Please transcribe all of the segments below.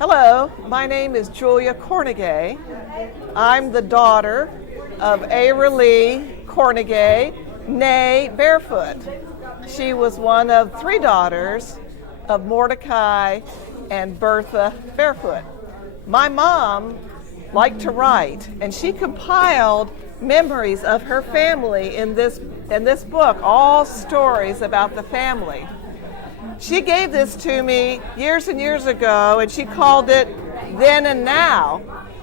Hello, my name is Julia Cornegay. I'm the daughter of Lee Cornegay, née Barefoot. She was one of three daughters of Mordecai and Bertha Barefoot. My mom liked to write, and she compiled memories of her family in this book, all stories about the family. She gave this to me years and years ago, and she called it Then and Now.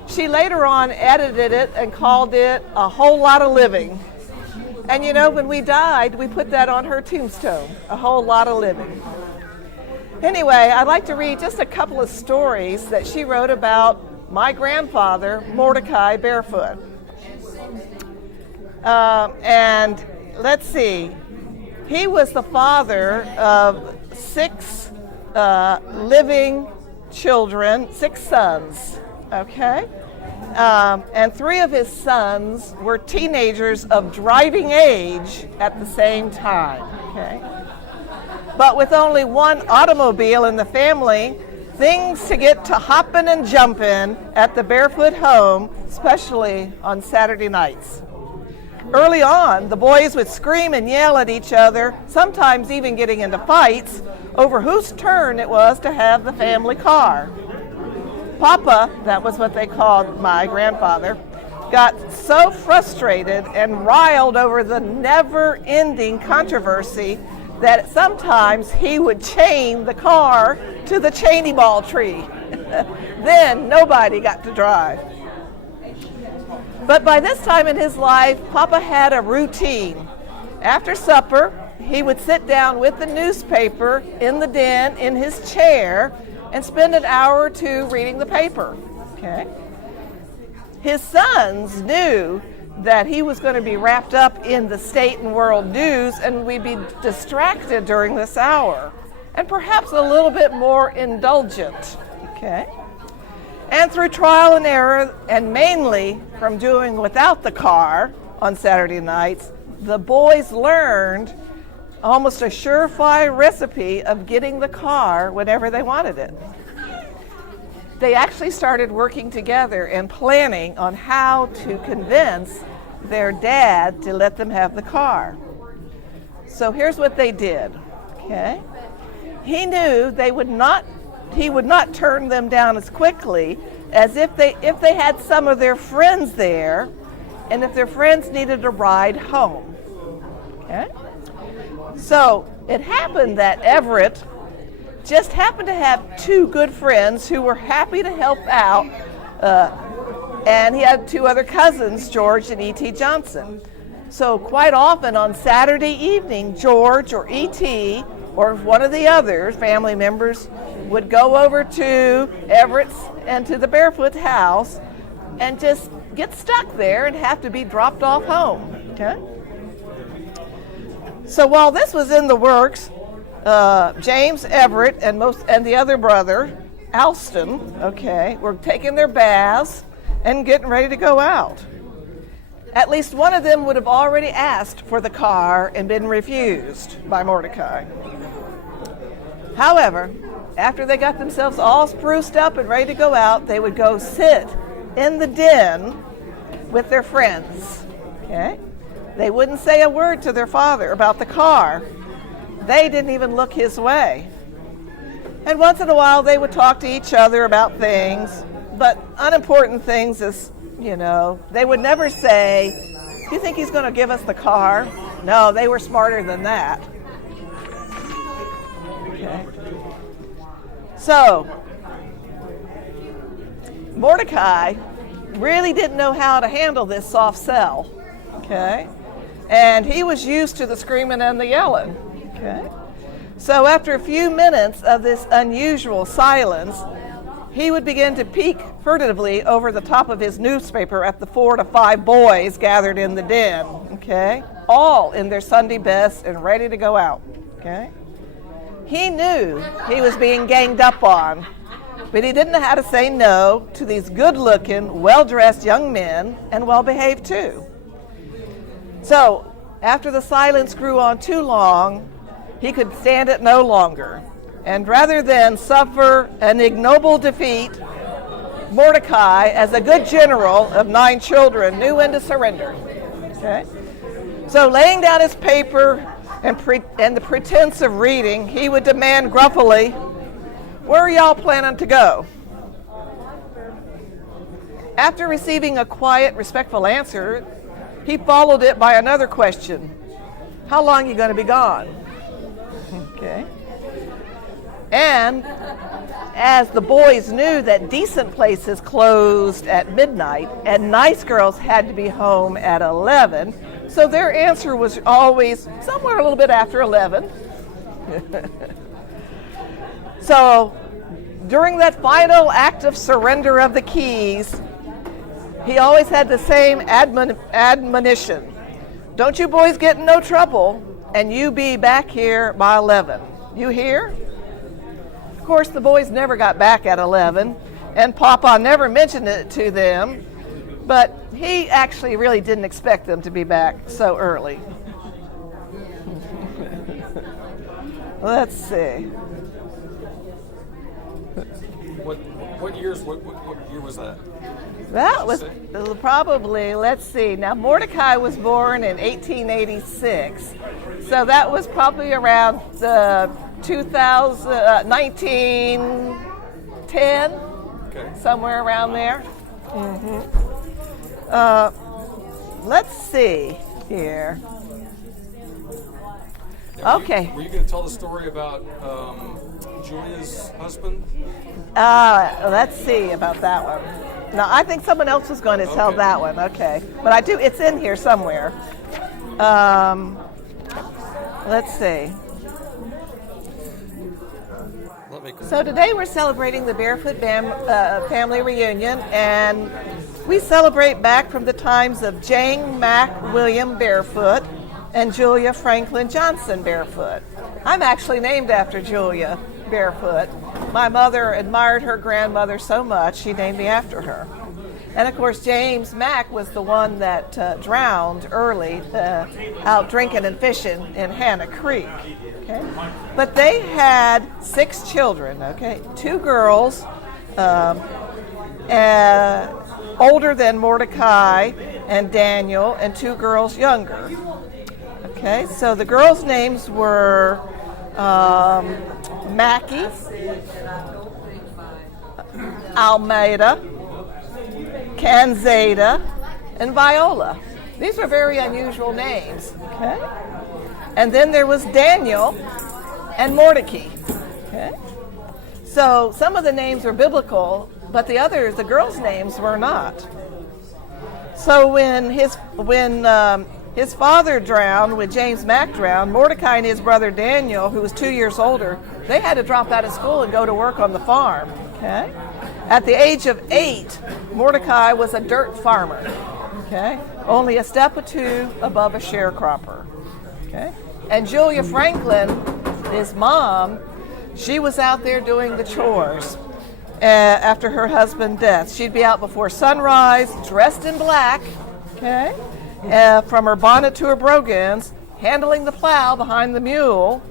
She later on edited it and called it A Whole Lot of Living. And you know, when we died, we put that on her tombstone, A Whole Lot of Living. Anyway, I'd like to read just a couple of stories that she wrote about my grandfather, Mordecai Barefoot. And let's see, he was the father of six living children, 6 sons, okay? And 3 of his sons were teenagers of driving age at the same time, okay? But with only one automobile in the family, things to get to hopping and jumping at the Barefoot home, especially on Saturday nights. Early on, the boys would scream and yell at each other, sometimes even getting into fights over whose turn it was to have the family car. Papa, that was what they called my grandfather, got so frustrated and riled over the never-ending controversy that sometimes he would chain the car to the chainy ball tree. Then nobody got to drive. But by this time in his life, Papa had a routine. After supper, he would sit down with the newspaper in the den in his chair and spend an hour or 2 reading the paper. Okay? His sons knew that he was going to be wrapped up in the state and world news and we'd be distracted during this hour and perhaps a little bit more indulgent. Okay? And through trial and error, and mainly from doing without the car on Saturday nights, the boys learned almost a surefire recipe of getting the car whenever they wanted it. They actually started working together and planning on how to convince their dad to let them have the car. So here's what they did, okay? He knew he would not turn them down as quickly as if they had some of their friends there and if their friends needed a ride home. Okay? So it happened that Everett just happened to have 2 good friends who were happy to help out, and he had 2 other cousins, George and E.T. Johnson. So quite often on Saturday evening, George or E.T. or one of the other family members would go over to Everett's and to the Barefoot house and just get stuck there and have to be dropped off home. Okay? So while this was in the works, James Everett and the other brother, Alston, okay, were taking their baths and getting ready to go out. At least one of them would have already asked for the car and been refused by Mordecai. However, after they got themselves all spruced up and ready to go out, they would go sit in the den with their friends. Okay? They wouldn't say a word to their father about the car. They didn't even look his way. And once in a while, they would talk to each other about things, but unimportant things as, they would never say, "Do you think he's going to give us the car?" No, they were smarter than that. Okay. So, Mordecai really didn't know how to handle this soft sell, okay? And he was used to the screaming and the yelling, okay? So after a few minutes of this unusual silence, he would begin to peek furtively over the top of his newspaper at the 4 to 5 boys gathered in the den, okay? All in their Sunday best and ready to go out, okay? He knew he was being ganged up on, but he didn't know how to say no to these good-looking, well-dressed young men, and well-behaved too. So, after the silence grew on too long, he could stand it no longer, And rather than suffer an ignoble defeat, Mordecai, as a good general of 9 children, knew when to surrender. Okay? So laying down his paper and the pretense of reading, he would demand gruffly, "Where are y'all planning to go?" After receiving a quiet, respectful answer, he followed it by another question. "How long are you going to be gone?" Okay. And as the boys knew that decent places closed at midnight and nice girls had to be home at 11, so their answer was always somewhere a little bit after 11. So during that final act of surrender of the keys, he always had the same admonition. "Don't you boys get in no trouble, and you be back here by 11. You hear?" Of course, the boys never got back at 11, and Papa never mentioned it to them, but he actually really didn't expect them to be back so early. Let's see. What year was that? That was probably, let's see. Now, Mordecai was born in 1886, so that was probably around 1910, Okay. somewhere around there. Let's see here. Okay. Were you going to tell the story about Julia's husband? Let's see about that one. No, I think someone else was going to tell that one. Okay, but it's in here somewhere. Let's see. So today we're celebrating the Barefoot family reunion, and we celebrate back from the times of Jane Mack William Barefoot and Julia Franklin Johnson Barefoot. I'm actually named after Julia Barefoot. My mother admired her grandmother so much, she named me after her. And of course, James Mack was the one that drowned early out drinking and fishing in Hannah Creek. Okay? But they had 6 children, okay? 2 girls, older than Mordecai and Daniel, and 2 girls younger. Okay, so the girls' names were Mackie, Almeida, Canzada, and Viola. These were very unusual names. Okay, and then there was Daniel and Mordecai. Okay, so some of the names were biblical, but the others, the girls' names, were not. So when his father drowned, when James Mack drowned, Mordecai and his brother Daniel, who was 2 years older, they had to drop out of school and go to work on the farm. Okay? At the age of 8, Mordecai was a dirt farmer. Okay? Only a step or 2 above a sharecropper. Okay? And Julia Franklin, his mom, she was out there doing the chores after her husband's death. She'd be out before sunrise, dressed in black, okay? From her bonnet to her brogans, handling the plow behind the mule,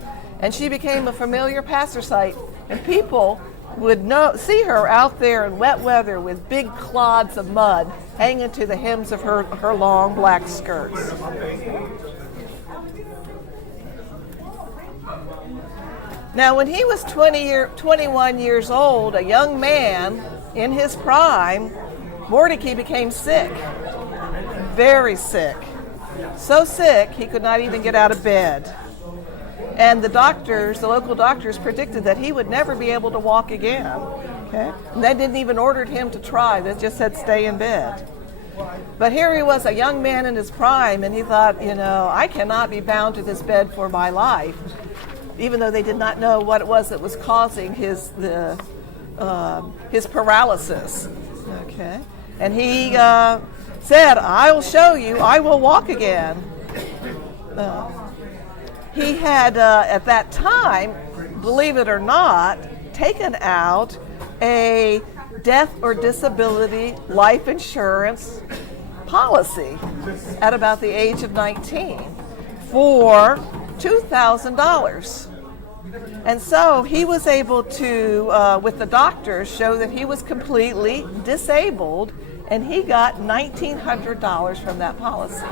and she became a familiar passer sight. And people would see her out there in wet weather with big clods of mud hanging to the hems of her long black skirts. Now, when he was 21 years old, a young man in his prime, Mordecai became sick, very sick. So sick, he could not even get out of bed. And the local doctors predicted that he would never be able to walk again. Okay? And they didn't even order him to try. They just said stay in bed. But here he was, a young man in his prime, and he thought, I cannot be bound to this bed for my life, even though they did not know what it was that was causing his paralysis. Okay? And he said, I will show you, I will walk again. He had, at that time, believe it or not, taken out a death or disability life insurance policy at about the age of 19 for $2,000. And so he was able to, with the doctors, show that he was completely disabled, and he got $1,900 from that policy.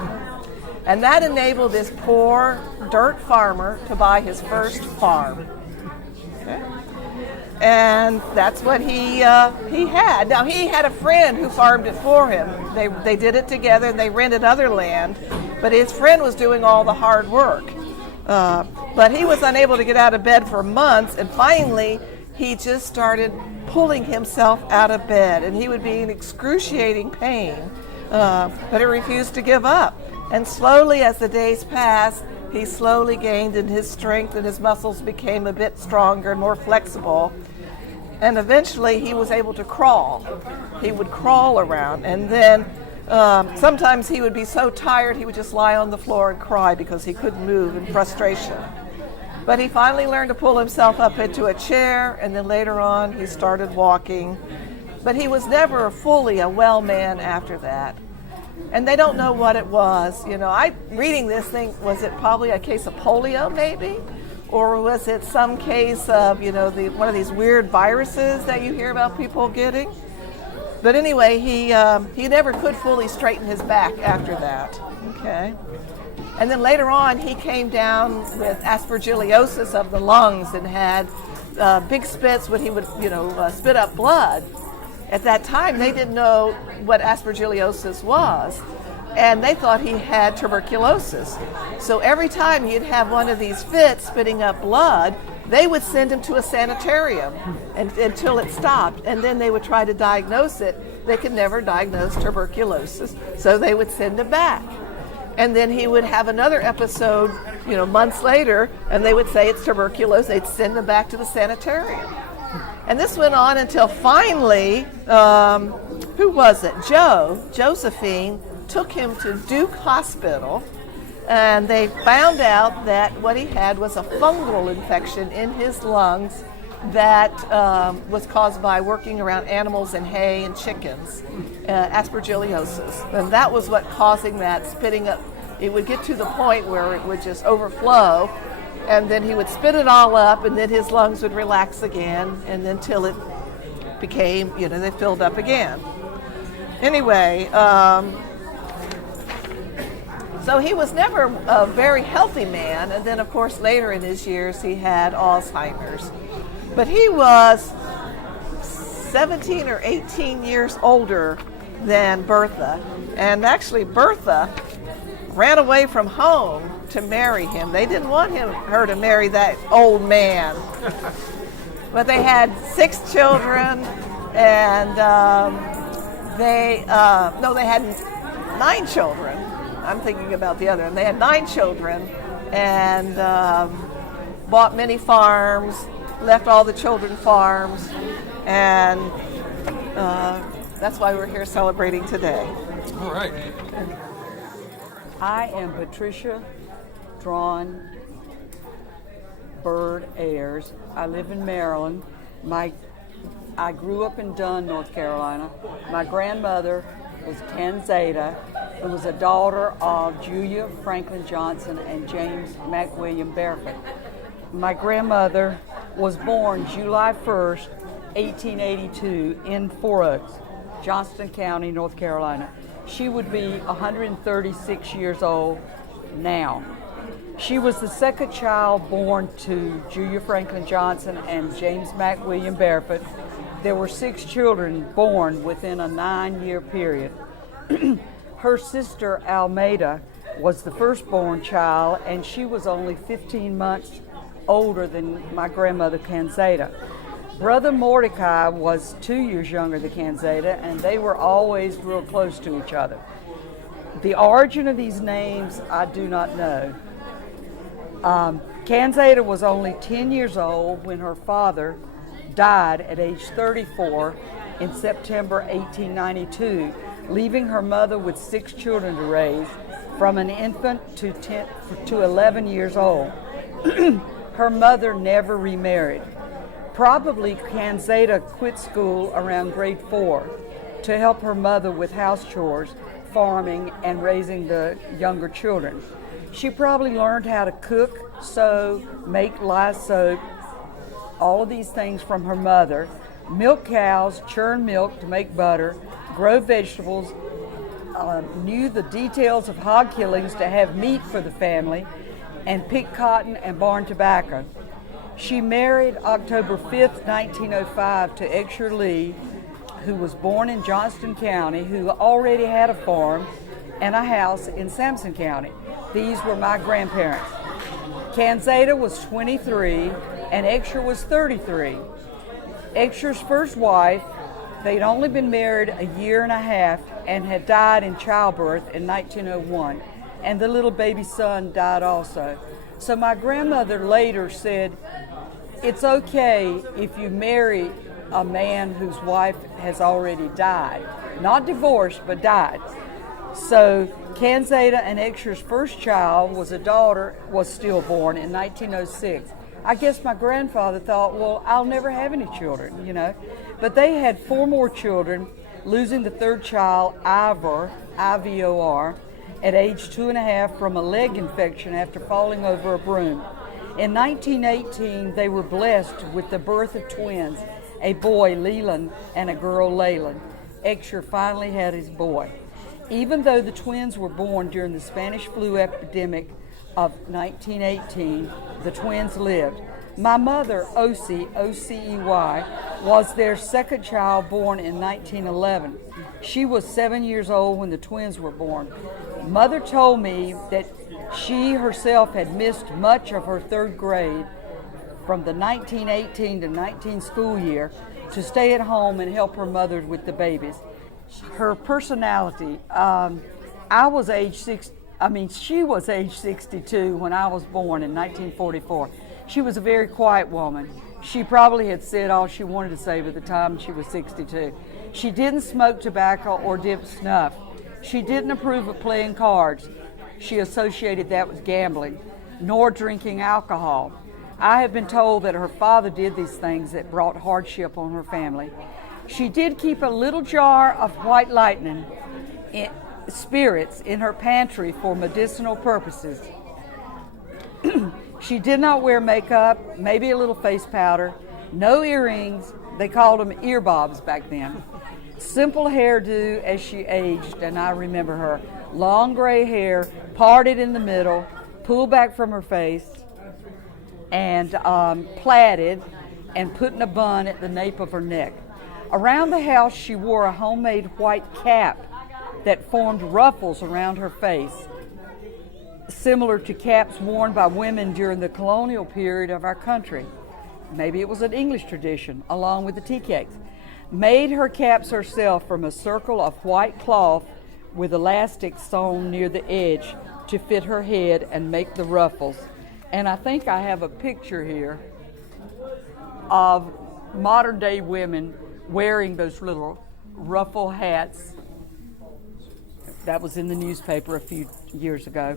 And that enabled this poor dirt farmer to buy his first farm. Okay? And that's what he had. Now, he had a friend who farmed it for him. They did it together, and they rented other land, but his friend was doing all the hard work. But he was unable to get out of bed for months, and finally he just started pulling himself out of bed, and he would be in excruciating pain, but he refused to give up. And slowly, as the days passed, he slowly gained in his strength, and his muscles became a bit stronger and more flexible. And eventually he was able to crawl. He would crawl around, and then sometimes he would be so tired he would just lie on the floor and cry because he couldn't move in frustration. But he finally learned to pull himself up into a chair, and then later on he started walking. But he was never fully a well man after that. And they don't know what it was. You know, reading this thing, was it probably a case of polio maybe? Or was it some case of, one of these weird viruses that you hear about people getting? But anyway, he never could fully straighten his back after that. Okay. And then later on, he came down with aspergillosis of the lungs and had big spits when he would, spit up blood. At that time, they didn't know what aspergillosis was, and they thought he had tuberculosis. So every time he'd have one of these fits spitting up blood, they would send him to a sanitarium until it stopped, and then they would try to diagnose it. They could never diagnose tuberculosis, so they would send him back. And then he would have another episode, months later, and they would say it's tuberculosis. They'd send him back to the sanitarium. And this went on until finally, who was it? Josephine took him to Duke Hospital, and they found out that what he had was a fungal infection in his lungs that was caused by working around animals and hay and chickens, aspergillosis. And that was what causing that spitting up. It would get to the point where it would just overflow, and then he would spit it all up, and then his lungs would relax again, and then till it became, they filled up again. Anyway, so he was never a very healthy man, and then of course later in his years he had Alzheimer's. But he was 17 or 18 years older than Bertha, and actually Bertha ran away from home to marry him. They didn't want her to marry that old man. But they had 6 children, and they had 9 children. I'm thinking about the other. And they had 9 children, and bought many farms, left all the children farms, and that's why we're here celebrating today. All right. I am Patricia Drawn Bird Ayers. I live in Maryland. I grew up in Dunn, North Carolina. My grandmother was Kanzada, who was a daughter of Julia Franklin Johnson and James McWilliam Barefoot. My grandmother was born July 1st, 1882 in 4 Oaks, Johnston County, North Carolina. She would be 136 years old now. She was the second child born to Julia Franklin Johnson and James McWilliam Barefoot. There were 6 children born within a 9-year period. Her sister Almeida was the firstborn child, and she was only 15 months older than my grandmother Kanzada. Brother Mordecai was 2 years younger than Kanzada, and they were always real close to each other. The origin of these names, I do not know. Kanzada was only 10 years old when her father died at age 34 in September 1892, leaving her mother with 6 children to raise, from an infant to 11 years old. Her mother never remarried. Probably Kanzada quit school around grade 4 to help her mother with house chores, farming, and raising the younger children. She probably learned how to cook, sew, make lye soap, all of these things from her mother, milk cows, churn milk to make butter, grow vegetables, knew the details of hog killings to have meat for the family, and pick cotton and barn tobacco. She married October 5th, 1905 to Exer Lee, who was born in Johnston County, who already had a farm and a house in Sampson County. These were my grandparents. Kanzada was 23 and Exer was 33. Exer's first wife, they'd only been married a year and a half and had died in childbirth in 1901, and the little baby son died also. So my grandmother later said, it's okay if you marry a man whose wife has already died. Not divorced, but died. So Kanzada and Exer's first child was a daughter, was stillborn in 1906. I guess my grandfather thought, well, I'll never have any children, you know. But they had 4 more children, losing the third child, Ivor, I-V-O-R, at age 2.5 from a leg infection after falling over a broom. In 1918, they were blessed with the birth of twins, a boy, Leland, and a girl, Leyland. Exer finally had his boy. Even though the twins were born during the Spanish flu epidemic of 1918, the twins lived. My mother, Ocey, O-C-E-Y, was their second child, born in 1911. She was 7 years old when the twins were born. Mother told me that she herself had missed much of her 3rd grade from the 1918 to 19 school year to stay at home and help her mother with the babies. Her personality, she was age 62 when I was born in 1944. She was a very quiet woman. She probably had said all she wanted to say by the time she was 62. She didn't smoke tobacco or dip snuff. She didn't approve of playing cards. She associated that with gambling, nor drinking alcohol. I have been told that her father did these things that brought hardship on her family. She did keep a little jar of white lightning spirits in her pantry for medicinal purposes. She did not wear makeup, maybe a little face powder, no earrings. They called them ear bobs back then. Simple hairdo as she aged, and I remember her. Long gray hair, parted in the middle, pulled back from her face, and plaited and put in a bun at the nape of her neck. Around the house, she wore a homemade white cap that formed ruffles around her face, similar to caps worn by women during the colonial period of our country. Maybe it was an English tradition, along with the tea cakes. Made her caps herself from a circle of white cloth with elastic sewn near the edge to fit her head and make the ruffles. And I think I have a picture here of modern day women wearing those little ruffle hats. That was in the newspaper a few years ago.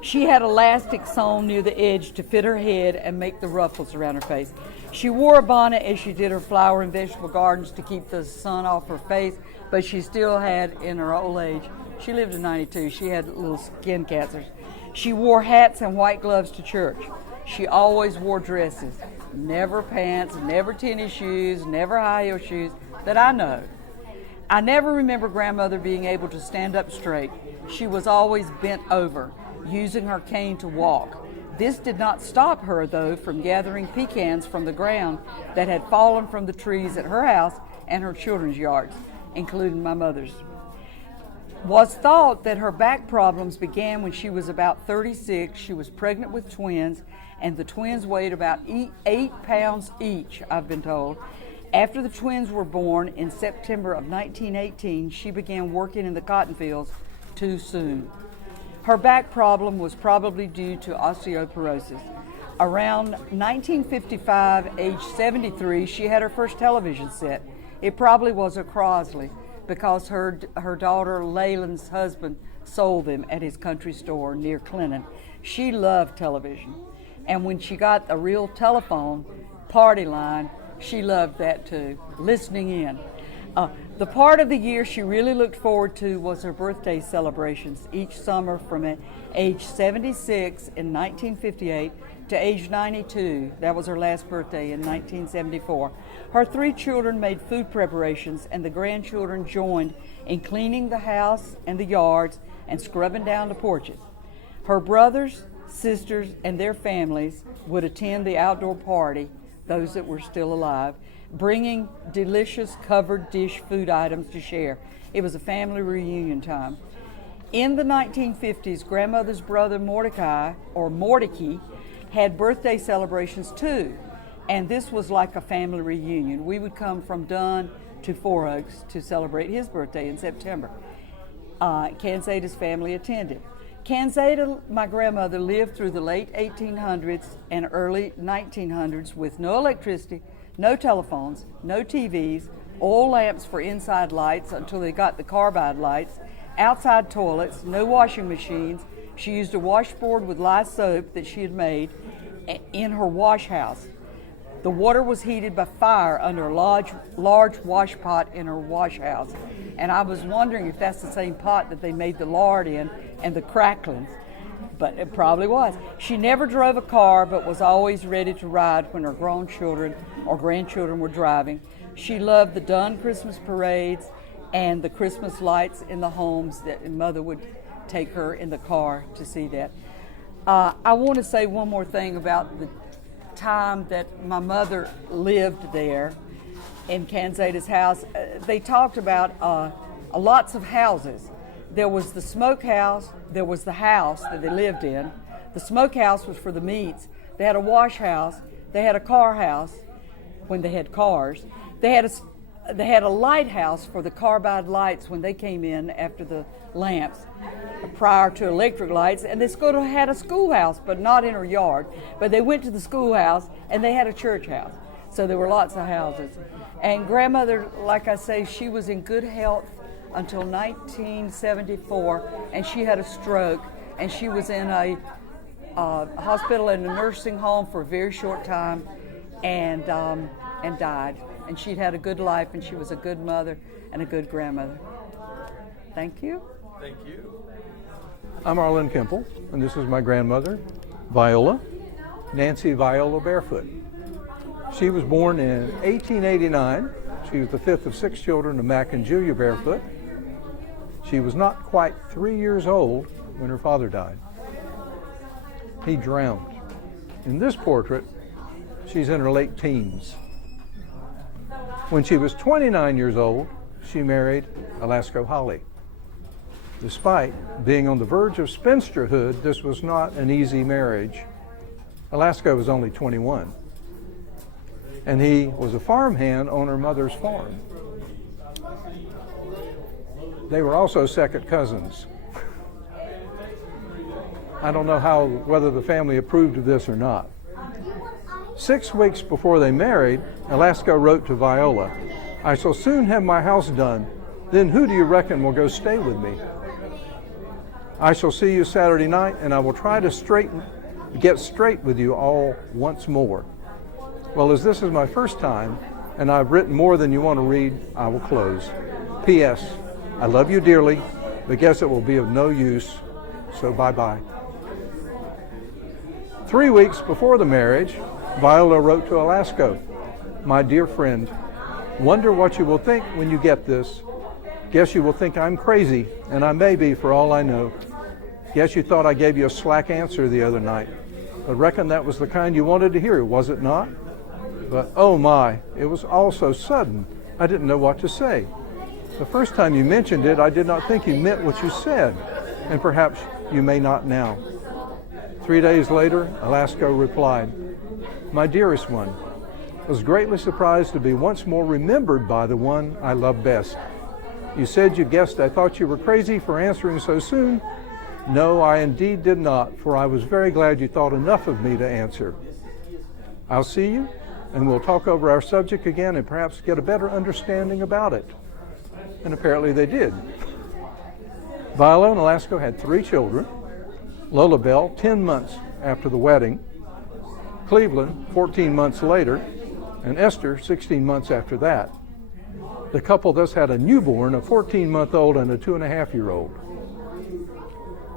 She had elastic sewn near the edge to fit her head and make the ruffles around her face. She wore a bonnet as she did her flower and vegetable gardens to keep the sun off her face, but she still had, in her old age, she lived to 92, she had little skin cancers. She wore hats and white gloves to church. She always wore dresses, never pants, never tennis shoes, never high heel shoes that I know. I never remember grandmother being able to stand up straight. She was always bent over, using her cane to walk. This did not stop her, though, from gathering pecans from the ground that had fallen from the trees at her house and her children's yards, including my mother's. Was thought that her back problems began when she was about 36. She was pregnant with twins, and the twins weighed about 8 pounds each, I've been told. After the twins were born in September of 1918, she began working in the cotton fields too soon. Her back problem was probably due to osteoporosis. Around 1955, age 73, she had her first television set. It probably was a Crosley, because her daughter Leyland's husband sold them at his country store near Clinton. She loved television. And when she got a real telephone party line, she loved that too, listening in. The part of the year she really looked forward to was her birthday celebrations each summer from age 76 in 1958 to age 92. That was her last birthday in 1974. Her 3 children made food preparations, and the grandchildren joined in cleaning the house and the yards and scrubbing down the porches. Her brothers, sisters, and their families would attend the outdoor party, those that were still alive, bringing delicious covered dish food items to share. It was a family reunion time. In the 1950s, grandmother's brother Mordecai, or Mordecai, had birthday celebrations too, and this was like a family reunion. We would come from Dunn to Four Oaks to celebrate his birthday in September. Kanzada's family attended. Kanzada, my grandmother, lived through the late 1800s and early 1900s with no electricity, no telephones, no TVs, oil lamps for inside lights until they got the carbide lights, outside toilets, no washing machines. She used a washboard with lye soap that she had made in her wash house. The water was heated by fire under a large wash pot in her wash house. And I was wondering if that's the same pot that they made the lard in and the cracklings, but it probably was. She never drove a car, but was always ready to ride when her grown children or grandchildren were driving. She loved the Dunn Christmas parades and the Christmas lights in the homes that Mother would take her in the car to see that. I want to say one more thing about the time that my mother lived there in Kanzada's house. They talked about lots of houses. There was the smokehouse, there was the house that they lived in. The smokehouse was for the meats. They had a wash house, they had a car house when they had cars. They had a lighthouse for the carbide lights when they came in after the lamps, prior to electric lights, and they had a schoolhouse, but not in her yard. But they went to the schoolhouse and they had a church house. So there were lots of houses. And grandmother, like I say, she was in good health until 1974, and she had a stroke, and she was in a hospital and a nursing home for a very short time, and died. And she'd had a good life, and she was a good mother and a good grandmother. Thank you. Thank you. I'm Arlen Kemple, and this is my grandmother, Viola, Nancy Viola Barefoot. She was born in 1889. She was the 5th of 6 children of Mac and Julia Barefoot. She was not quite 3 years old when her father died. He drowned. In this portrait, she's in her late teens. When she was 29 years old, she married Alasco Holly. Despite being on the verge of spinsterhood, this was not an easy marriage. Alasco was only 21, and he was a farmhand on her mother's farm. They were also second cousins. I don't know whether the family approved of this or not. 6 weeks before they married, Alasco wrote to Viola, "I shall soon have my house done. Then who do you reckon will go stay with me? I shall see you Saturday night, and I will try to get straight with you all once more." Well, as this is my first time, and I've written more than you want to read, I will close. P.S. I love you dearly, but guess it will be of no use, so bye-bye. 3 weeks before the marriage, Viola wrote to Alasco, "My dear friend, wonder what you will think when you get this. Guess you will think I'm crazy, and I may be for all I know. Guess you thought I gave you a slack answer the other night, but reckon that was the kind you wanted to hear, was it not? But oh my, it was all so sudden, I didn't know what to say. The first time you mentioned it, I did not think you meant what you said, and perhaps you may not now." 3 days later, Alasco replied, "My dearest one, was greatly surprised to be once more remembered by the one I love best. You said you guessed I thought you were crazy for answering so soon. No, I indeed did not, for I was very glad you thought enough of me to answer. I'll see you, and we'll talk over our subject again and perhaps get a better understanding about it." And apparently they did. Viola and Alasco had 3 children: Lola Bell, 10 months after the wedding, Cleveland, 14 months later, and Esther, 16 months after that. The couple thus had a newborn, a 14-month-old and a 2.5-year-old.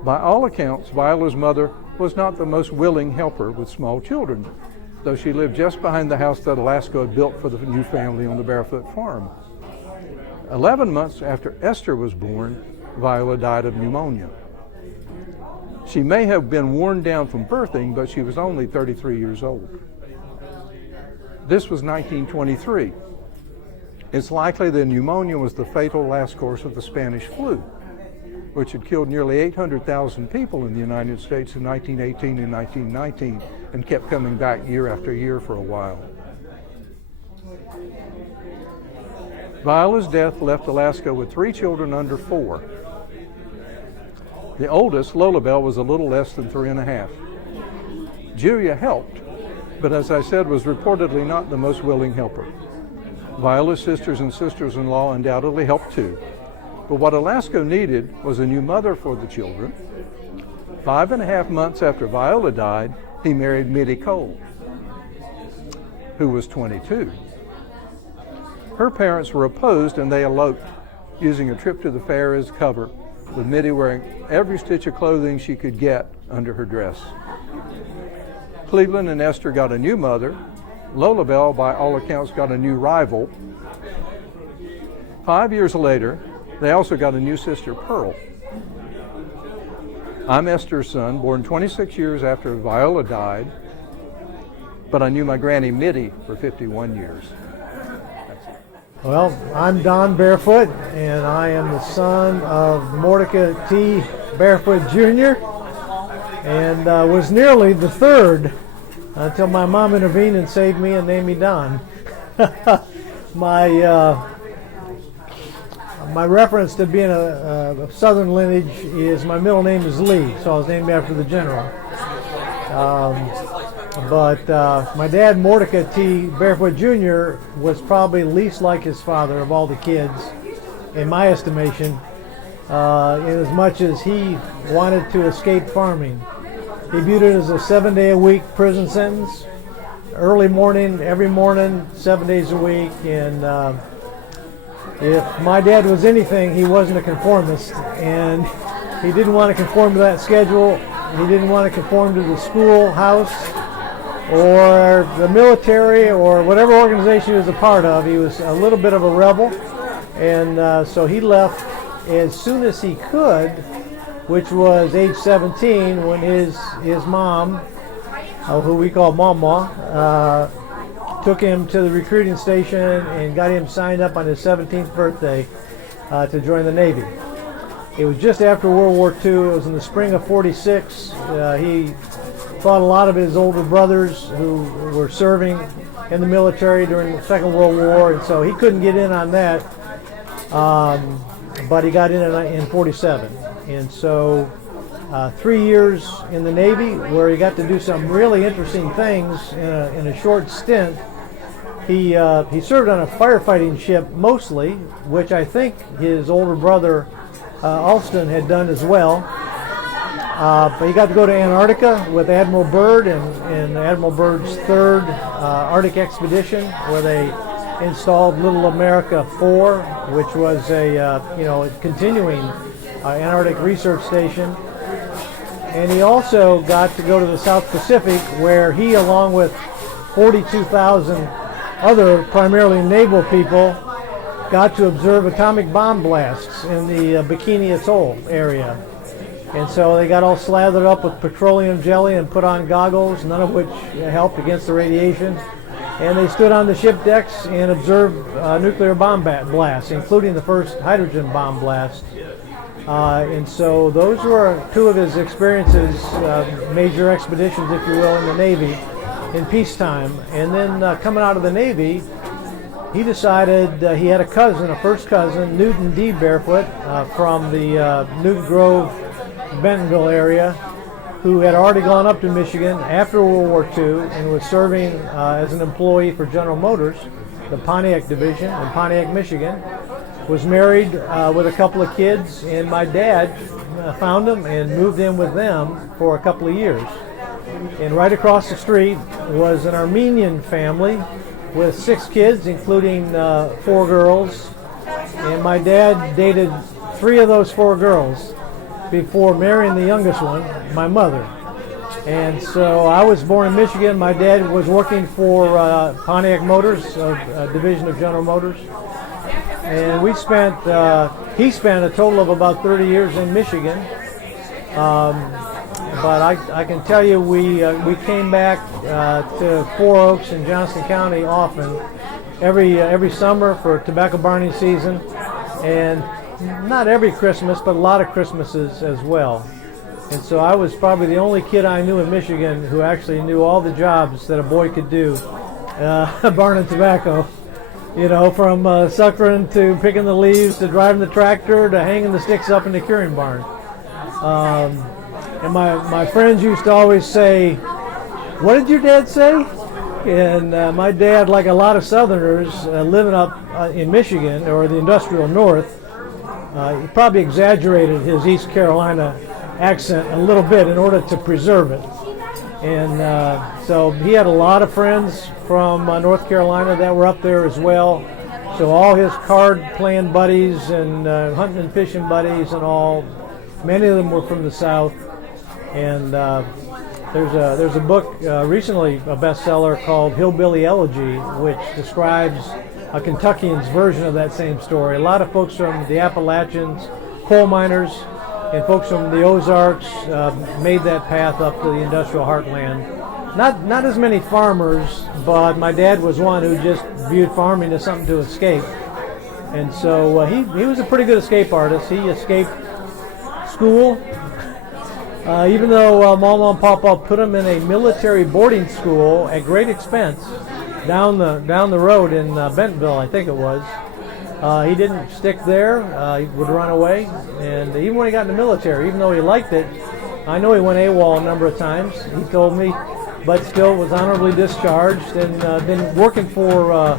By all accounts, Viola's mother was not the most willing helper with small children, though she lived just behind the house that Alaska had built for the new family on the Barefoot farm. 11 months after Esther was born, Viola died of pneumonia. She may have been worn down from birthing, but she was only 33 years old. This was 1923. It's likely that pneumonia was the fatal last course of the Spanish flu, which had killed nearly 800,000 people in the United States in 1918 and 1919 and kept coming back year after year for a while. Viola's death left Alaska with 3 children under 4. The oldest, Lolabelle, was a little less than 3.5. Julia helped, but as I said, was reportedly not the most willing helper. Viola's sisters and sisters-in-law undoubtedly helped too. But what Alaska needed was a new mother for the children. 5.5 months after Viola died, he married Mittie Cole, who was 22. Her parents were opposed and they eloped, using a trip to the fair as cover, with Mittie wearing every stitch of clothing she could get under her dress. Cleveland and Esther got a new mother. Lolabelle, by all accounts, got a new rival. 5 years later, they also got a new sister, Pearl. I'm Esther's son, born 26 years after Viola died, but I knew my granny Mittie for 51 years. Well, I'm Don Barefoot, and I am the son of Mordecai T. Barefoot Jr., and was nearly the third until my mom intervened and saved me and named me Don. My reference to being a Southern lineage is my middle name is Lee, so I was named after the general. But my dad, Mordecai T. Barefoot Jr., was probably least like his father of all the kids, in my estimation, in as much as he wanted to escape farming. He viewed it as a 7-day-a-week prison sentence, early morning, every morning, 7 days a week, and if my dad was anything, he wasn't a conformist, and he didn't want to conform to that schedule. He didn't want to conform to the schoolhouse or the military or whatever organization he was a part of. He was a little bit of a rebel, and so he left as soon as he could, which was age 17, when his mom, who we call Mama, took him to the recruiting station and got him signed up on his 17th birthday to join the Navy. It was just after World War II. It was in the spring of '46. He fought a lot of his older brothers who were serving in the military during the Second World War, and so he couldn't get in on that, but he got in '47. And so 3 years in the Navy, where he got to do some really interesting things in a short stint. He served on a firefighting ship mostly, which I think his older brother Alston had done as well. But he got to go to Antarctica with Admiral Byrd and Admiral Byrd's third Arctic expedition, where they installed Little America 4, which was a continuing Antarctic research station. And he also got to go to the South Pacific, where he, along with 42,000 other primarily naval people, got to observe atomic bomb blasts in the Bikini Atoll area. And so they got all slathered up with petroleum jelly and put on goggles, none of which helped against the radiation. And they stood on the ship decks and observed nuclear bomb blasts, including the first hydrogen bomb blast. And so those were two of his experiences, major expeditions, if you will, in the Navy in peacetime. And then coming out of the Navy, he decided he had a first cousin, Newton D. Barefoot, from the Newton Grove, Bentonville area, who had already gone up to Michigan after World War II and was serving as an employee for General Motors, the Pontiac division in Pontiac, Michigan. Was married with a couple of kids, and my dad found them and moved in with them for a couple of years. And right across the street was an Armenian family with 6 kids, including 4 girls, and my dad dated 3 of those 4 girls before marrying the youngest one, my mother. And so I was born in Michigan. My dad was working for Pontiac Motors, a division of General Motors. And he spent a total of about 30 years in Michigan. But I can tell you, we came back to Four Oaks in Johnston County often, every summer for tobacco barning season, and not every Christmas, but a lot of Christmases as well. And so I was probably the only kid I knew in Michigan who actually knew all the jobs that a boy could do, barning tobacco. You know, from suckering to picking the leaves to driving the tractor to hanging the sticks up in the curing barn. And my friends used to always say, "What did your dad say?" And my dad, like a lot of Southerners living up in Michigan or the industrial north, he probably exaggerated his East Carolina accent a little bit in order to preserve it. And so he had a lot of friends from North Carolina that were up there as well. So all his card playing buddies and hunting and fishing buddies and all, many of them were from the South. And there's a book recently, a bestseller called Hillbilly Elegy, which describes a Kentuckian's version of that same story. A lot of folks from the Appalachians, coal miners, and folks from the Ozarks made that path up to the industrial heartland. Not as many farmers, but my dad was one who just viewed farming as something to escape. And so he was a pretty good escape artist. He escaped school, even though Mama and Papa put him in a military boarding school at great expense down the road in Bentonville, I think it was. He didn't stick there. He would run away. And even when he got in the military, even though he liked it, I know he went AWOL a number of times, he told me, but still was honorably discharged and been working for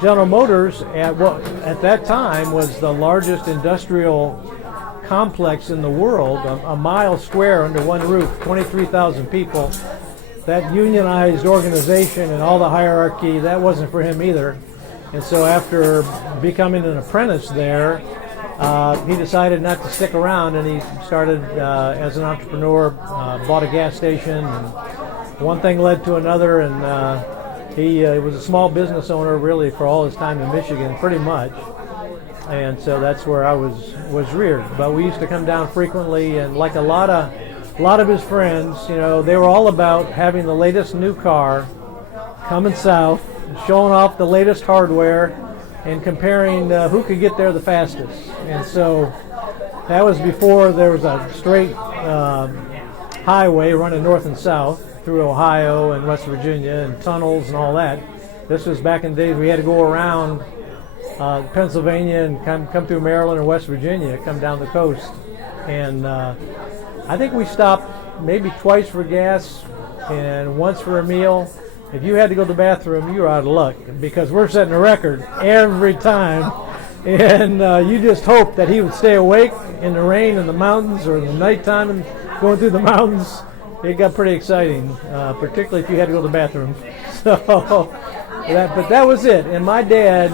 General Motors at what at that time was the largest industrial complex in the world, a mile square under one roof, 23,000 people. That unionized organization and all the hierarchy, that wasn't for him either. And so after becoming an apprentice there, he decided not to stick around, and he started as an entrepreneur, bought a gas station, and one thing led to another, and he was a small business owner really for all his time in Michigan, pretty much. And so that's where I was reared. But we used to come down frequently, and like a lot of his friends, you know, they were all about having the latest new car, coming south, showing off the latest hardware, and comparing who could get there the fastest. And so that was before there was a straight highway running north and south through Ohio and West Virginia and tunnels and all that. This was back in the days we had to go around Pennsylvania and come through Maryland or West Virginia, come down the coast. And I think we stopped maybe twice for gas and once for a meal. If you had to go to the bathroom, you were out of luck, because we're setting a record every time. And you just hope that he would stay awake in the rain in the mountains or in the nighttime and going through the mountains. It got pretty exciting, particularly if you had to go to the bathroom. So, but that was it. And my dad,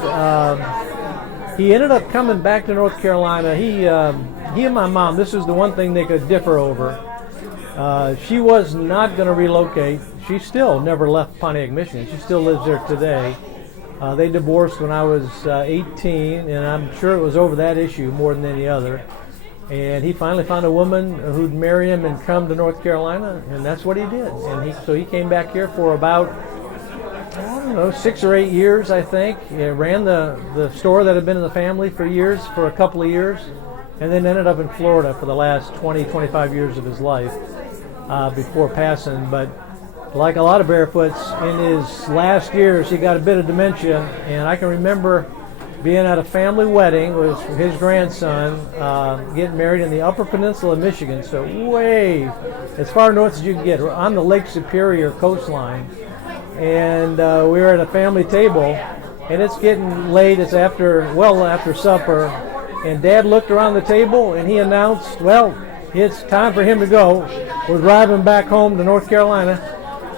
he ended up coming back to North Carolina. He and my mom, this is the one thing they could differ over. She was not going to relocate. She still never left Pontiac, Michigan. She still lives there today. They divorced when I was 18, and I'm sure it was over that issue more than any other. And he finally found a woman who'd marry him and come to North Carolina, and that's what he did. And so he came back here for about, I don't know, 6 or 8 years, I think. He ran the store that had been in the family for years, for a couple of years, and then ended up in Florida for the last 20, 25 years of his life before passing. But like a lot of Barefoots, in his last years, he got a bit of dementia, and I can remember being at a family wedding with his grandson, getting married in the Upper Peninsula of Michigan, so way as far north as you can get, on the Lake Superior coastline. And we were at a family table, and it's getting late. It's well after supper, and Dad looked around the table and he announced, "Well, it's time for him to go. We're driving back home to North Carolina."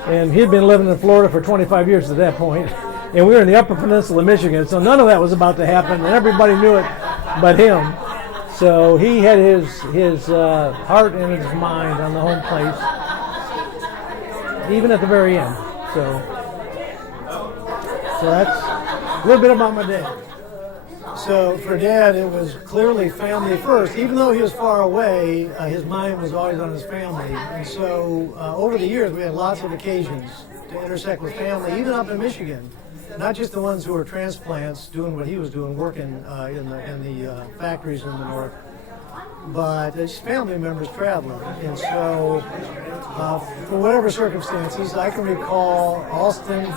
And he'd been living in Florida for 25 years at that point. and we were in the Upper Peninsula of Michigan, so none of that was about to happen, and everybody knew it but him. So he had his heart and his mind on the home place, even at the very end. So that's a little bit about my dad. So for Dad, it was clearly family first. Even though he was far away, his mind was always on his family. And so over the years, we had lots of occasions to intersect with family, even up in Michigan. Not just the ones who were transplants, doing what he was doing, working in the factories in the north, but just family members traveling. And so, for whatever circumstances, I can recall Austin.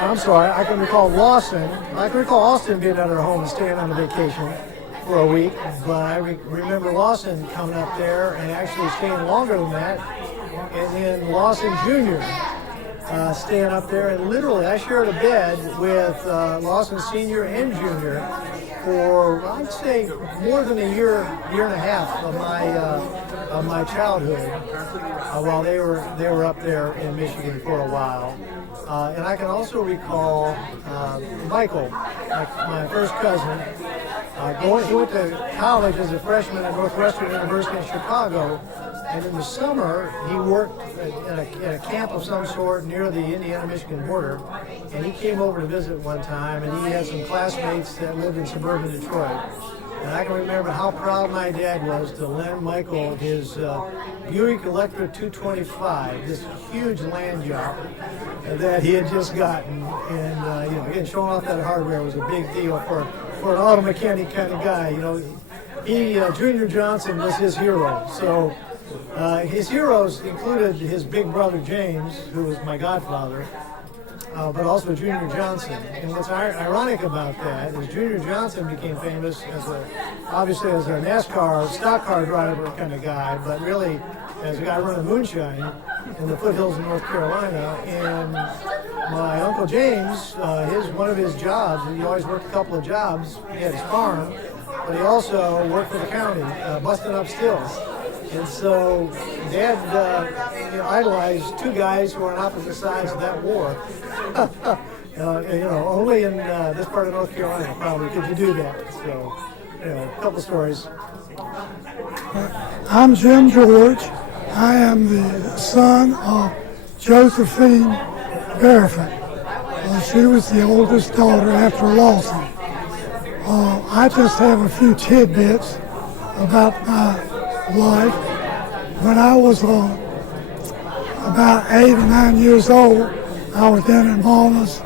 I can recall Lawson. I can recall Austin being at our home and staying on a vacation for a week, but I remember Lawson coming up there and actually staying longer than that, and then Lawson Jr. Staying up there, and literally I shared a bed with Lawson Sr. and Jr. for, I'd say, more than a year and a half of my childhood, while they were up there in Michigan for a while. And I can also recall Michael, my first cousin. He went to college as a freshman at Northwestern University in Chicago, and in the summer he worked at a camp of some sort near the Indiana-Michigan border, and he came over to visit one time, and he had some classmates that lived in suburban Detroit. And I can remember how proud my dad was to lend Michael his Buick Electra 225, this huge land job that he had just gotten. And again, showing off that hardware was a big deal for an auto mechanic kind of guy. Junior Johnson was his hero. So his heroes included his big brother James, who was my godfather, but also Junior Johnson. And what's ironic about that is Junior Johnson became famous obviously as a NASCAR stock car driver kind of guy, but really as a guy running moonshine in the foothills of North Carolina. And my Uncle James, one of his jobs, he always worked a couple of jobs. He had his farm, but he also worked for the county, busting up stills. And so Dad idolized two guys who were on opposite sides of that war. Only in this part of North Carolina probably could you do that. So, a couple stories. I'm Jim George. I am the son of Josephine Barefoot. She was the oldest daughter after Lawson. I just have a few tidbits about my life. When I was about 8 or 9 years old, I was in at Mama's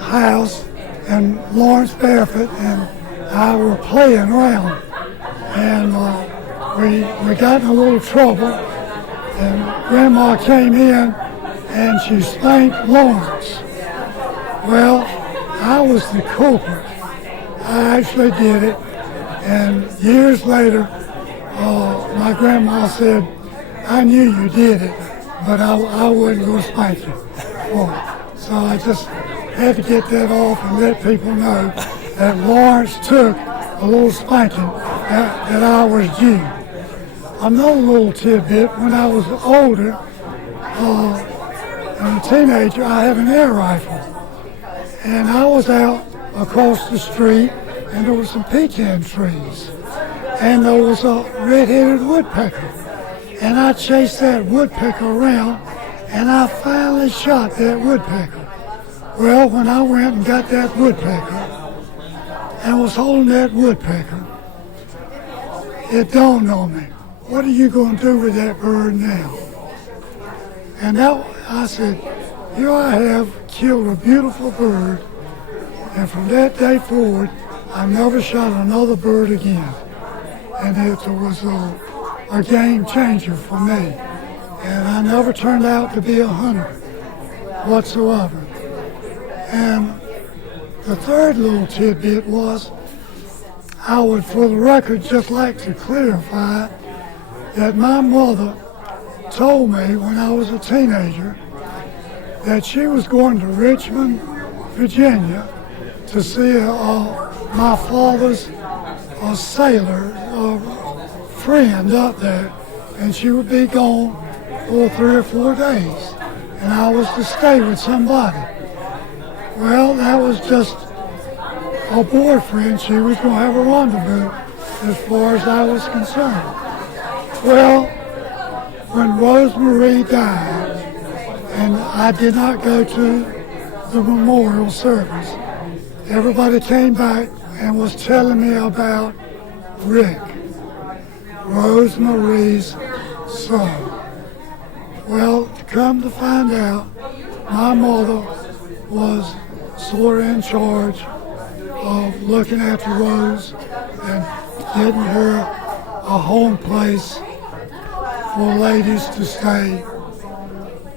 house, and Lawrence Barefoot and I were playing around, and we got in a little trouble, and Grandma came in and she spanked Lawrence. Well, I was the culprit. I actually did it, and years later, my grandma said, "I knew you did it, but I wasn't going to spank you for it." So I just had to get that off and let people know that Lawrence took a little spanking that I was due. Another little tidbit, when I was older, and a teenager, I had an air rifle. And I was out across the street, and there were some pecan trees. And there was a red-headed woodpecker. And I chased that woodpecker around, and I finally shot that woodpecker. Well, when I went and got that woodpecker, and was holding that woodpecker, it dawned on me, what are you going to do with that bird now? And I said, here I have killed a beautiful bird, and from that day forward, I never shot another bird again. And it was a game changer for me. And I never turned out to be a hunter whatsoever. And the third little tidbit was, I would, for the record, just like to clarify that my mother told me when I was a teenager that she was going to Richmond, Virginia to see my father's sailor friend up there, and she would be gone for 3 or 4 days. and I was to stay with somebody. Well, that was just a boyfriend. She was going to have a rendezvous as far as I was concerned. Well, when Rosemary died, and I did not go to the memorial service, everybody came back and was telling me about Rick, Rosemary's son. Well, come to find out, my mother was sort of in charge of looking after Rose and getting her a home place for ladies to stay.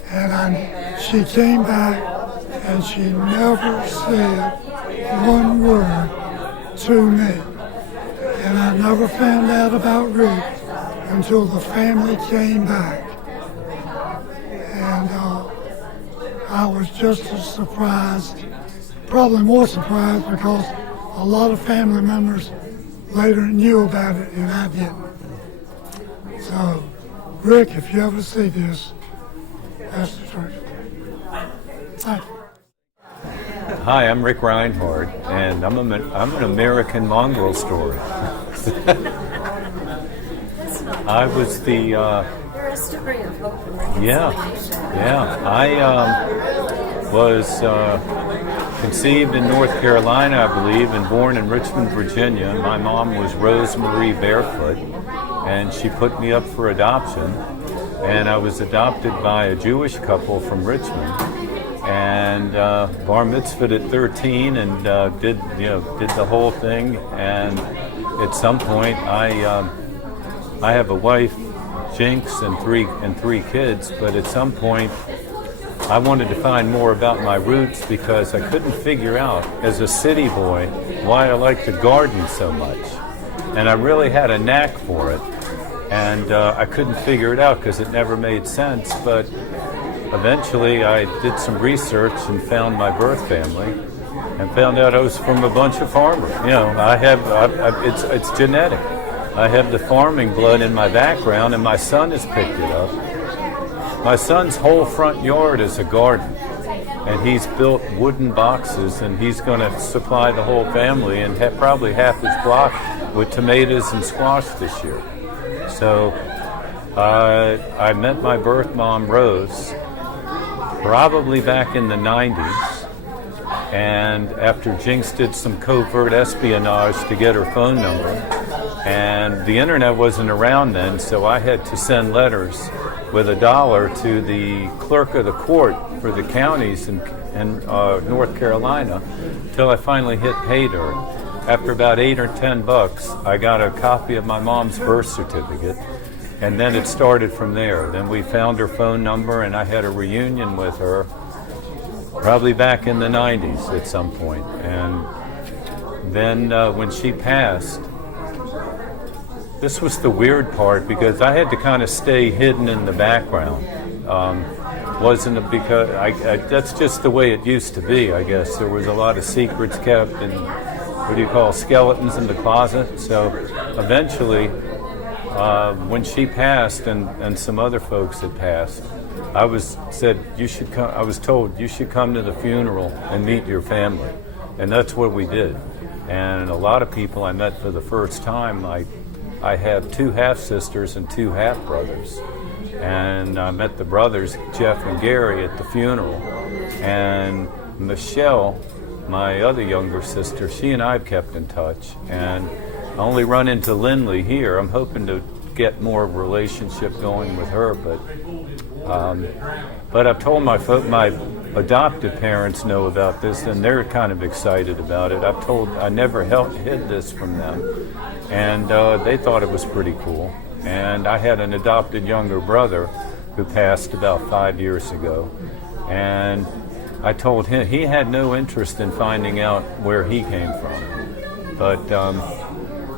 And she came back and she never said one word to me. And I never found out about Rick until the family came back. And I was just as surprised, probably more surprised because a lot of family members later knew about it and I didn't. So, Rick, if you ever see this, that's the truth. Thank you. Hi, I'm Rick Reinhardt, and I'm an American mongrel story. I was the You're a story of hope and reconciliation. I was conceived in North Carolina, I believe, and born in Richmond, Virginia. My mom was Rosemary Barefoot, and she put me up for adoption. And I was adopted by a Jewish couple from Richmond, and bar mitzvahed at 13, and did the whole thing. And at some point, I have a wife, Jinx, and three kids. But at some point, I wanted to find more about my roots because I couldn't figure out, as a city boy, why I liked to garden so much. And I really had a knack for it. And I couldn't figure it out because it never made sense. But eventually I did some research and found my birth family and found out I was from a bunch of farmers. You know, it's genetic. I have the farming blood in my background, and my son has picked it up. My son's whole front yard is a garden, and he's built wooden boxes, and he's going to supply the whole family and probably half his block with tomatoes and squash this year. So I met my birth mom, Rose, probably back in the 90s, and after Jinx did some covert espionage to get her phone number, and the internet wasn't around then, so I had to send letters with $1 to the clerk of the court for the counties in North Carolina till I finally hit pay dirt. After about $8 or $10, I got a copy of my mom's birth certificate, and then it started from there. Then we found her phone number, and I had a reunion with her, probably back in the 90s at some point. And then when she passed, this was the weird part because I had to kind of stay hidden in the background. Because that's just the way it used to be, I guess. There was a lot of secrets kept and skeletons in the closet. So eventually, when she passed and some other folks had passed, I was told you should come to the funeral and meet your family. And that's what we did. And a lot of people I met for the first time, I have 2 half-sisters and 2 half-brothers. And I met the brothers, Jeff and Gary, at the funeral. And Michelle, my other younger sister, she and I have kept in touch. And I only run into Lindley here. I'm hoping to get more of a relationship going with her. But I've told my adoptive parents know about this, and they're kind of excited about it. I never hid this from them. And they thought it was pretty cool. And I had an adopted younger brother who passed about 5 years ago. And I told him he had no interest in finding out where he came from. But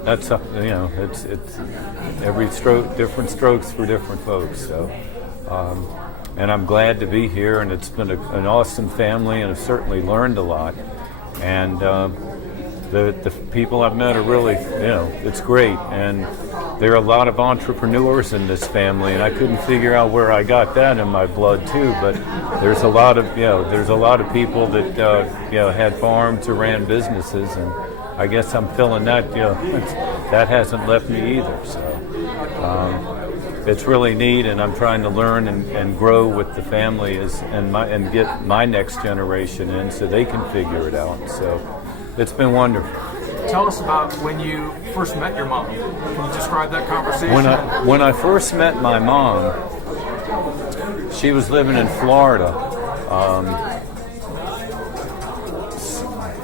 that's it's every stroke, different strokes for different folks. So, and I'm glad to be here, and it's been an awesome family, and I've certainly learned a lot. And the people I've met are really, it's great. And there are a lot of entrepreneurs in this family, and I couldn't figure out where I got that in my blood too. But there's a lot of, people that, had farms or ran businesses, and I guess I'm feeling that, that hasn't left me either. So it's really neat, and I'm trying to learn and grow with the family and get my next generation in so they can figure it out. So it's been wonderful. Tell us about when you first met your mom. Can you describe that conversation? When I first met my mom, she was living in Florida.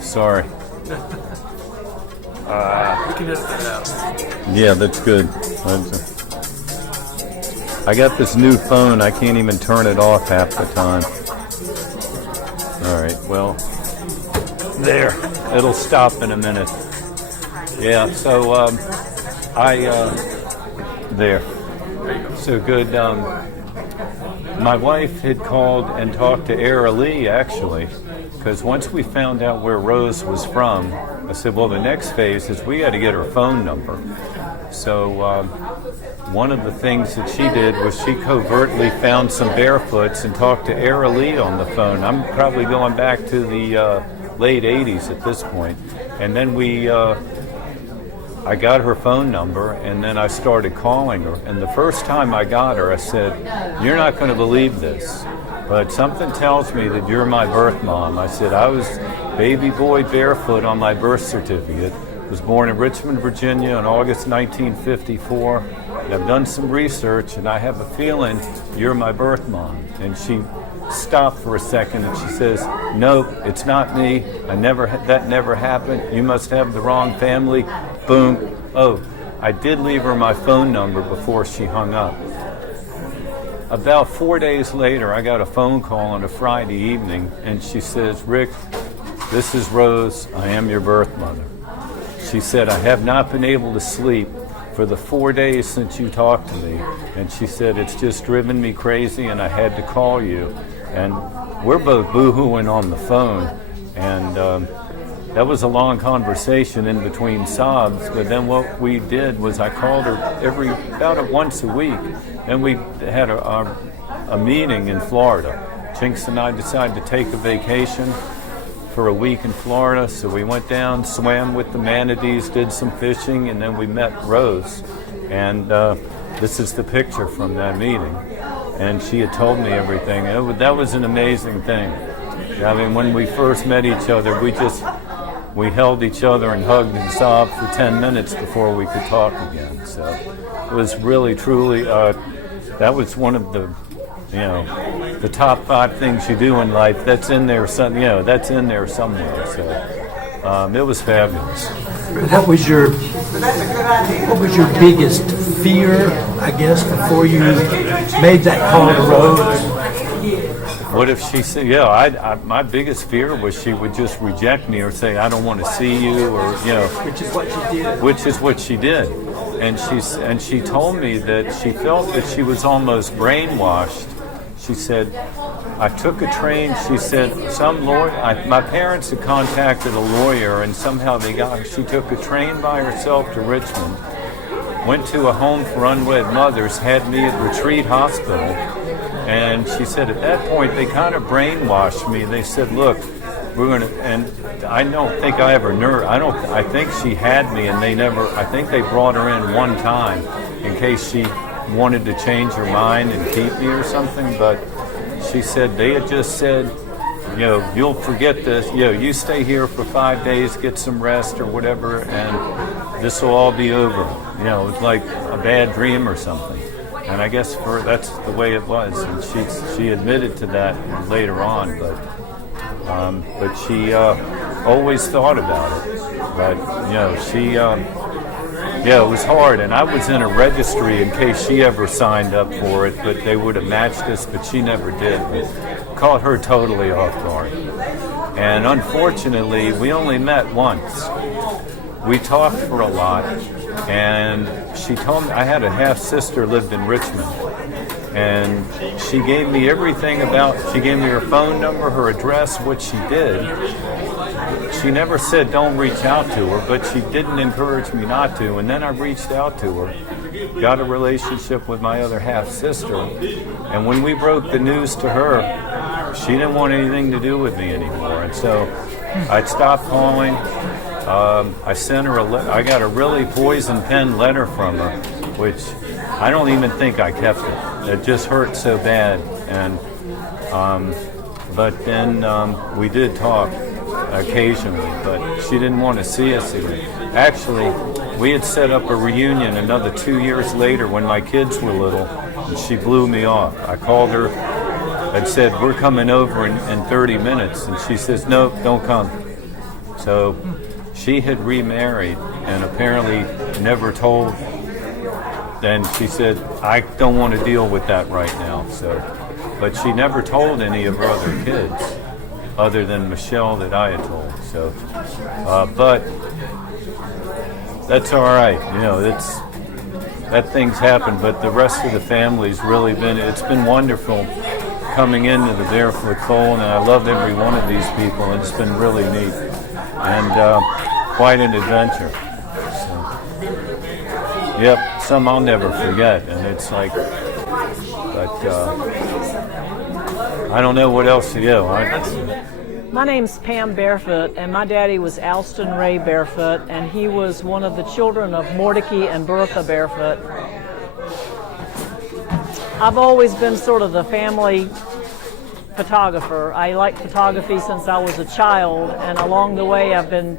Sorry. We can edit that out. Yeah, that's good. I got this new phone. I can't even turn it off half the time. All right, well, there. It'll stop in a minute. Yeah, so there. So good. My wife had called and talked to Era Lee, actually, because once we found out where Rose was from, I said, well, the next phase is we got to get her phone number. So one of the things that she did was she covertly found some Barefoots and talked to Era Lee on the phone. I'm probably going back to the late 80s at this point. And then I got her phone number, and then I started calling her. And the first time I got her, I said, you're not going to believe this, but something tells me that you're my birth mom. I said, I was baby boy Barefoot on my birth certificate. Was born in Richmond, Virginia in August 1954. And I've done some research, and I have a feeling you're my birth mom. And she stopped for a second, and she says, no, it's not me. That never happened. You must have the wrong family. Boom. Oh, I did leave her my phone number before she hung up. About 4 days later, I got a phone call on a Friday evening, and she says, Rick, this is Rose. I am your birth mother. She said, I have not been able to sleep for the 4 days since you talked to me. And she said, it's just driven me crazy, and I had to call you. And we're both boo-hooing on the phone. And that was a long conversation in between sobs. But then what we did was I called her about once a week. And we had a meeting in Florida. Chinks and I decided to take a vacation for a week in Florida, so we went down, swam with the manatees, did some fishing, and then we met Rose. And this is the picture from that meeting. And she had told me everything. That was an amazing thing. I mean, when we first met each other, we held each other and hugged and sobbed for 10 minutes before we could talk again. So it was really, truly, that was one of the top 5 things you do in life. That's in there. That's in there somewhere. So it was fabulous. What was your biggest fear, I guess, before you made that call to Rose? What if she said, my biggest fear was she would just reject me or say, I don't want to see you, or, Which is what she did. Which is what she did. And she told me that she felt that she was almost brainwashed. She said, I took a train. She said, my parents had contacted a lawyer, and somehow she took a train by herself to Richmond, went to a home for unwed mothers, had me at Retreat Hospital. And she said, at that point, they kind of brainwashed me. They said, look, we're going to, and I don't think I ever I think she had me, and I think they brought her in one time in case she wanted to change her mind and keep me or something. But she said, they had just said, you'll forget this, you stay here for 5 days, get some rest or whatever, and this will all be over. It's like a bad dream or something. And I guess that's the way it was. And she admitted to that later on, but she always thought about it. But it was hard. And I was in a registry in case she ever signed up for it, but they would have matched us, but she never did. It caught her totally off guard. And unfortunately, we only met once. We talked for a lot, and she told me I had a half sister lived in Richmond, And she gave me everything she gave me her phone number, her address, what she did. She never said don't reach out to her, but she didn't encourage me not to. And then I reached out to her, got a relationship with my other half-sister. And when we broke the news to her, she didn't want anything to do with me anymore. And so I stopped calling. I sent her I got a really poison pen letter from her, which I don't even think I kept it. It just hurt so bad. And but then we did talk occasionally, but she didn't want to see us again. Actually, we had set up a reunion another 2 years later when my kids were little, and she blew me off. I called her and said, we're coming over in 30 minutes, and she says, nope, don't come. So she had remarried and apparently never told. Then she said, I don't want to deal with that right now. So, but she never told any of her other kids, other than Michelle that I had told. So, but that's all right. You know, that things happen. But the rest of the family's really it's been wonderful coming into the Barefoot fold, and I love every one of these people, and it's been really neat and quite an adventure. So, yep, some I'll never forget, and it's like, but I don't know what else to do. My name's Pam Barefoot, and my daddy was Alston Ray Barefoot, and he was one of the children of Mordecai and Bertha Barefoot. I've always been sort of the family photographer. I liked photography since I was a child, and along the way I've been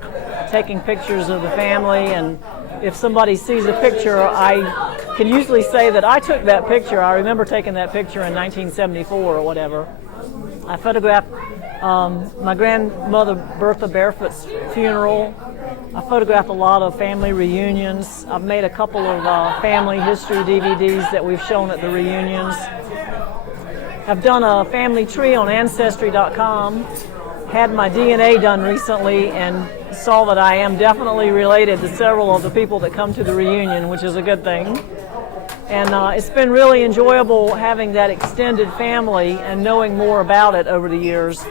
taking pictures of the family, and if somebody sees a picture, I can usually say that I took that picture. I remember taking that picture in 1974 or whatever. I photographed my grandmother Bertha Barefoot's funeral. I photographed a lot of family reunions. I've made a couple of family history DVDs that we've shown at the reunions. I've done a family tree on Ancestry.com, had my DNA done recently, and saw that I am definitely related to several of the people that come to the reunion, which is a good thing. And it's been really enjoyable having that extended family and knowing more about it over the years.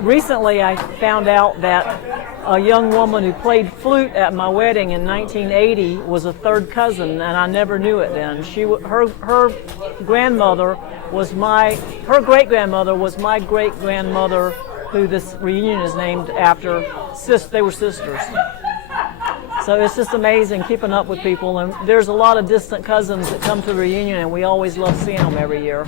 Recently I found out that a young woman who played flute at my wedding in 1980 was a third cousin, and I never knew it then. Her grandmother was her great-grandmother was my great-grandmother, who this reunion is named after. They were sisters. So it's just amazing keeping up with people, and there's a lot of distant cousins that come to the reunion, and we always love seeing them every year.